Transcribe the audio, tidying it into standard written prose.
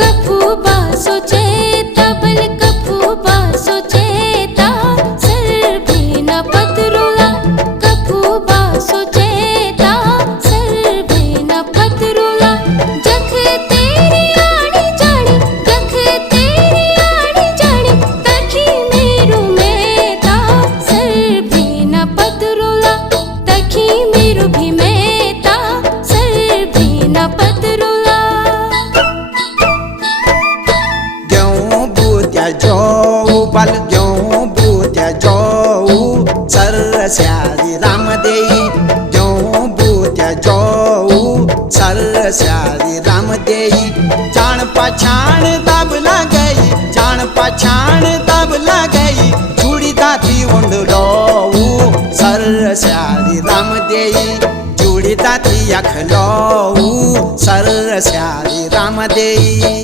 कफू बासो चेता बल कफू बासो चेता सर भी न पतरुला कफू बासो चेता सर भी न पतरुला जख तेरी आड़ी जानी जख तेरी आड़ी जानी तखी मेरू मेता सर भी न पतरुला तखी मेरू भी मेता सर भी न पतरुला बल ग्यों बूत्या जाऊ सर श्यारी राम देई ग्यों बूत्या जाऊ सर श्यारी राम देई जान पछाण दबला गई जान पछाण दबला गई चूड़ी दाती उंडलो सर श्यारी राम देई चूड़ी दाती अखलो सर श्यारी राम देई।